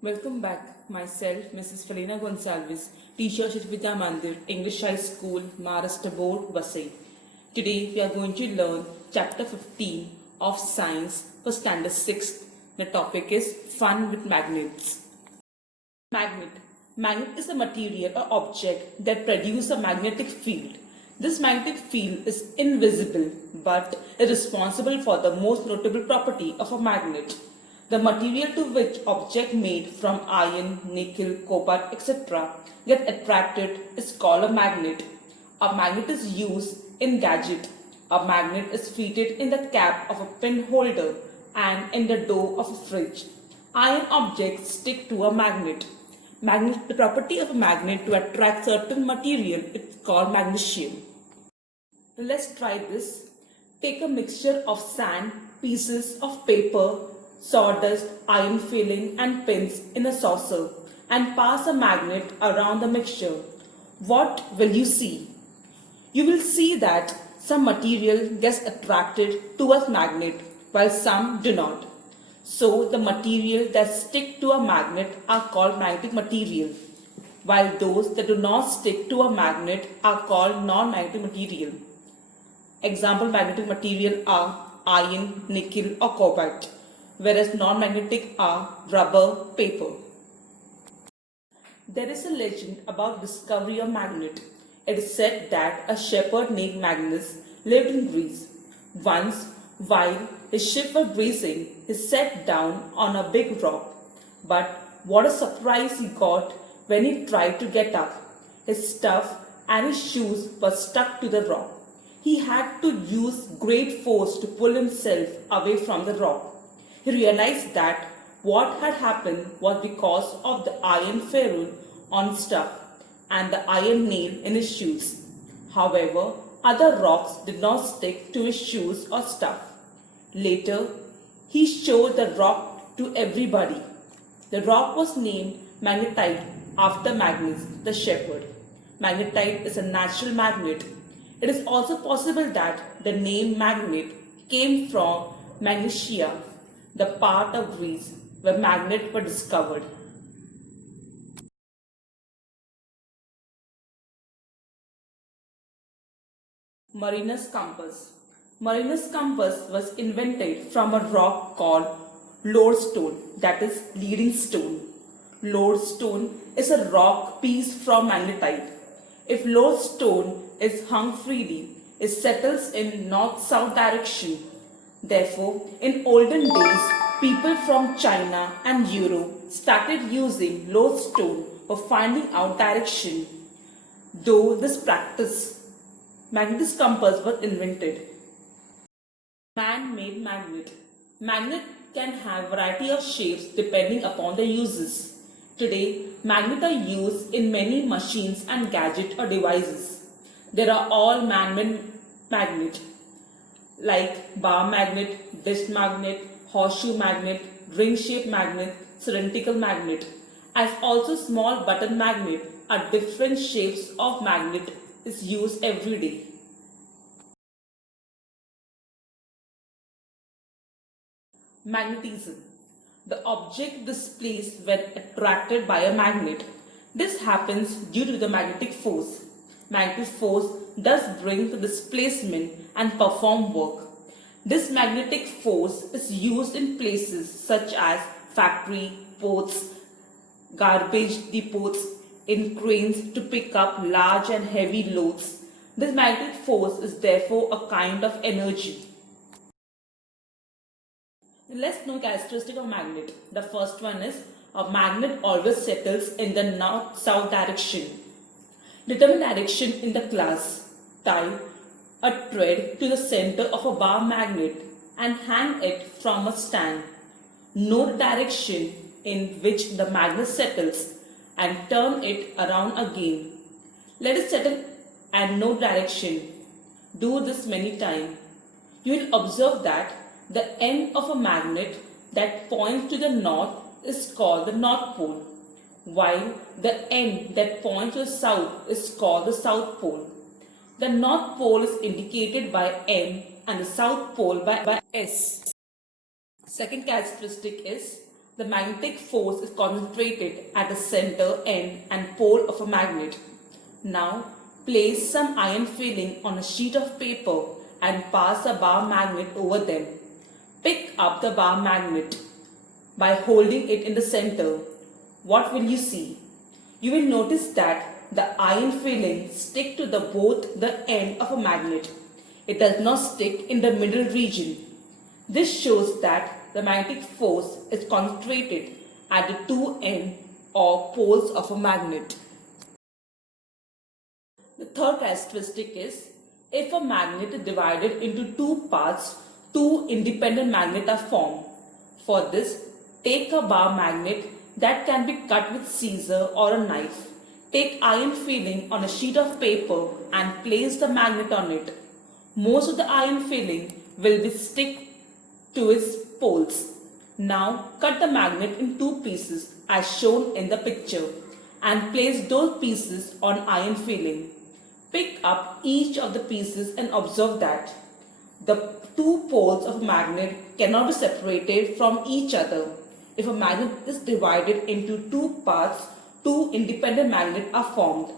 Welcome back. Myself, Mrs. Felina Gonsalves, teacher Shri Vidya Mandir, English High School, Maharashtra Board, Vasai. Today we are going to learn chapter 15 of Science for Standard 6. The topic is Fun with Magnets. Magnet. Magnet is a material or object that produces a magnetic field. This magnetic field is invisible but is responsible for the most notable property of a magnet. The material to which object made from iron, nickel, cobalt, etc. get attracted is called a magnet. A magnet is used in gadget. A magnet is fitted in the cap of a pen holder and in the door of a fridge. Iron objects stick to a magnet. The property of a magnet to attract certain material is called magnesium. Let's try this. Take a mixture of sand, pieces of paper, sawdust, iron filling and pins in a saucer and pass a magnet around the mixture. What will you see? You will see that some material gets attracted towards magnet while some do not. So the material that stick to a magnet are called magnetic material, while those that do not stick to a magnet are called non-magnetic material. Example magnetic material are iron, nickel or cobalt, whereas non-magnetic are rubber, paper. There is a legend about discovery of magnet. It is said that a shepherd named Magnus lived in Greece. Once, while his ship was racing, he sat down on a big rock. But what a surprise he got when he tried to get up. His stuff and his shoes were stuck to the rock. He had to use great force to pull himself away from the rock. He realized that what had happened was because of the iron ferrule on his stuff and the iron nail in his shoes. However, other rocks did not stick to his shoes or stuff. Later, he showed the rock to everybody. The rock was named magnetite after Magnus, the shepherd. Magnetite is a natural magnet. It is also possible that the name magnet came from Magnesia, the part of Greece where magnets were discovered. Marinus compass. Marinus compass was invented from a rock called lodestone, that is leading stone. Lodestone is a rock piece from magnetite. If lodestone is hung freely, it settles in north-south direction. Therefore, in olden days, people from China and Europe started using lodestone for finding out direction. Though this practice, magnetic compass was invented. Man-made magnet. Magnet can have variety of shapes depending upon the uses. Today, magnets are used in many machines and gadgets or devices. There are all man-made magnets like bar magnet, dish magnet, horseshoe magnet, ring-shaped magnet, cylindrical magnet, as also small button magnet are different shapes of magnet is used every day. Magnetism. The object displaced when attracted by a magnet. This happens due to the magnetic force. Magnetic force does bring the displacement and perform work. This magnetic force is used in places such as factory, ports, garbage depots, in cranes to pick up large and heavy loads. This magnetic force is therefore a kind of energy. Let's know characteristic of magnet. The first one is a magnet always settles in the north-south direction. Determine direction in the class. Tie a thread to the center of a bar magnet and hang it from a stand. Note the direction in which the magnet settles and turn it around again. Let it settle and note direction. Do this many times. You will observe that the end of a magnet that points to the north is called the north pole, while the end that points to the south is called the south pole. The north pole is indicated by N and the south pole by S. Second characteristic is The magnetic force is concentrated at the center, end and pole of a magnet. Now, place some iron filling on a sheet of paper and pass a bar magnet over them. Pick up the bar magnet by holding it in the center. What will you see? You will notice that the iron filling stick to both the end of a magnet. It does not stick in the middle region. This shows that the magnetic force is concentrated at the two ends or poles of a magnet. The third characteristic is, if a magnet is divided into two parts, two independent magnets are formed. For this, take a bar magnet that can be cut with scissors or a knife. Take iron filling on a sheet of paper and place the magnet on it. Most of the iron filling will be stick to its poles. Now cut the magnet in two pieces as shown in the picture and place those pieces on iron filling. Pick up each of the pieces and observe that the two poles of a magnet cannot be separated from each other. If a magnet is divided into two parts, two independent magnets are formed.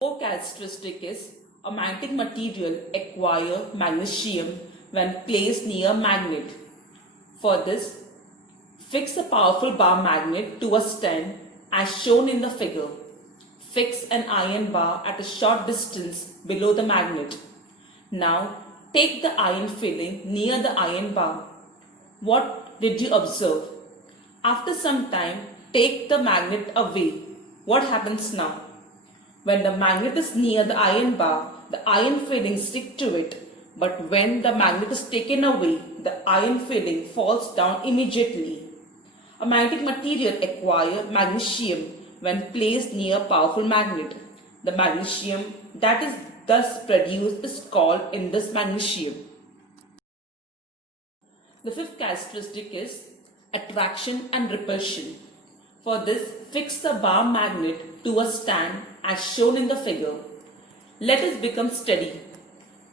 Fourth characteristic is, a magnetic material acquires magnesium when placed near a magnet. For this, fix a powerful bar magnet to a stand as shown in the figure. Fix an iron bar at a short distance below the magnet. Now, take the iron filling near the iron bar. What did you observe? After some time, take the magnet away. What happens now? When the magnet is near the iron bar, the iron filling sticks to it. But when the magnet is taken away, the iron filling falls down immediately. A magnetic material acquires magnesium when placed near a powerful magnet. The magnesium that is thus produced is called Indus magnesium. The fifth characteristic is attraction and repulsion. For this, fix the bar magnet to a stand as shown in the figure. Let it become steady.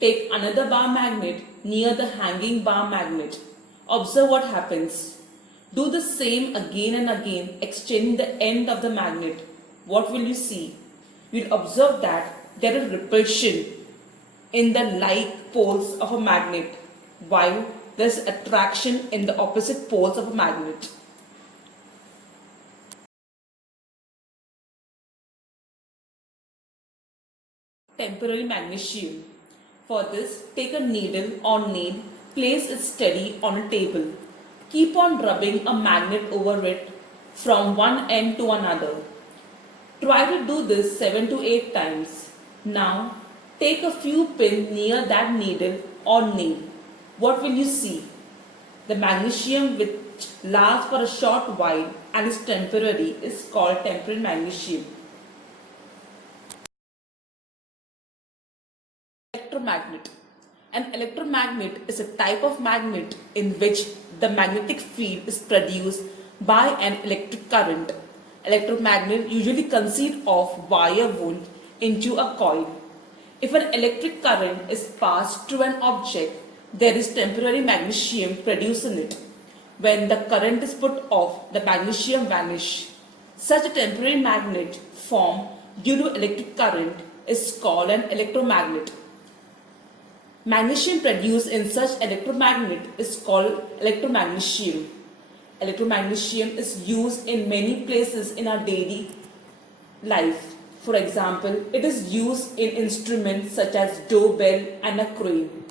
Take another bar magnet near the hanging bar magnet. Observe what happens. Do the same again and again, extending the end of the magnet. What will you see? You will observe that there is repulsion in the like poles of a magnet, while there is attraction in the opposite poles of a magnet. Temporary magnesium. For this, take a needle or nail, place it steady on a table. Keep on rubbing a magnet over it from one end to another. Try to do this 7 to 8 times. Now, take a few pins near that needle or nail. What will you see? The magnesium, which lasts for a short while and is temporary, is called temporary magnesium. Electromagnet. An electromagnet is a type of magnet in which the magnetic field is produced by an electric current. Electromagnet usually consist of wire wound into a coil. If an electric current is passed through an object, there is temporary magnesium produced in it. When the current is put off, the magnesium vanishes. Such a temporary magnet formed due to electric current is called an electromagnet. Magnesium produced in such electromagnet is called electromagnesium. Electromagnesium is used in many places in our daily life. For example, it is used in instruments such as doorbell and a crane.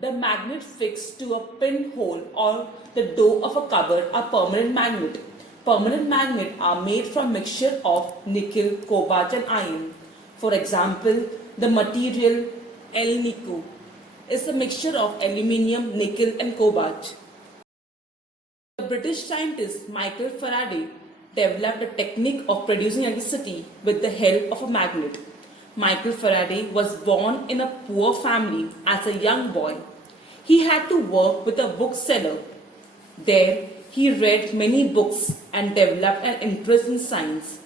The magnet fixed to a pinhole or the door of a cupboard are permanent magnet. Permanent magnets are made from mixture of nickel, cobalt and iron. For example, the material Alnico is a mixture of aluminium, nickel and cobalt. The British scientist Michael Faraday developed a technique of producing electricity with the help of a magnet. Michael Faraday was born in a poor family as a young boy. He had to work with a bookseller. There, he read many books and developed an interest in science.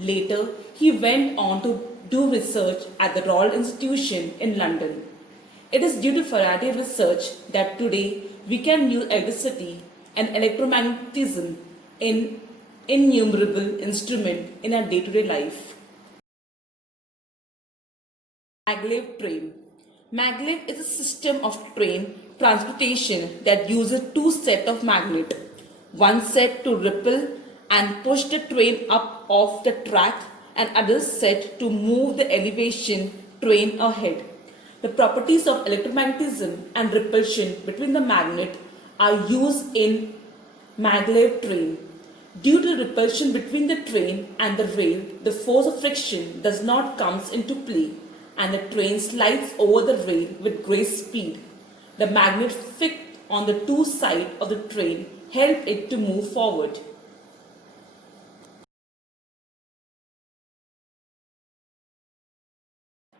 Later, he went on to do research at the Royal Institution in London. It is due to Faraday's research that today we can use electricity and electromagnetism in innumerable instruments in our day-to-day life. Maglev train. Maglev is a system of train transportation that uses two sets of magnets. One set to repel and push the train up off the track and other set to move the elevation train ahead. The properties of electromagnetism and repulsion between the magnet are used in maglev train. Due to repulsion between the train and the rail, the force of friction does not come into play and the train slides over the rail with great speed. The magnet fixed on the two sides of the train help it to move forward.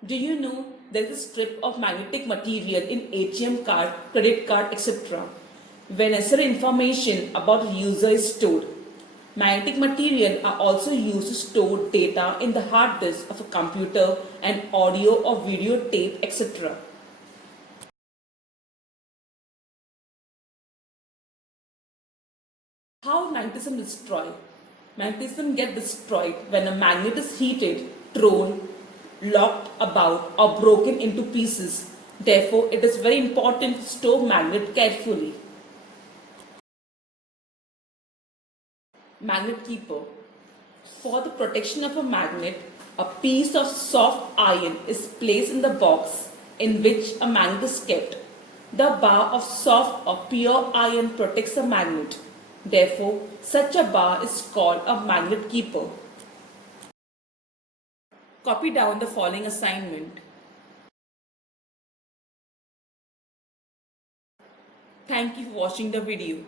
Do you know there is a strip of magnetic material in ATM card, credit card, etc. where necessary information about the user is stored? Magnetic material are also used to store data in the hard disk of a computer and audio or video tape, etc. How magnetism is destroyed? Magnetism gets destroyed when a magnet is heated, thrown, locked about or broken into pieces. Therefore, it is very important to store magnet carefully. Magnet keeper. For the protection of a magnet, a piece of soft iron is placed in the box in which a magnet is kept. The bar of soft or pure iron protects the magnet. Therefore, such a bar is called a magnet keeper. Copy down the following assignment. Thank you for watching the video.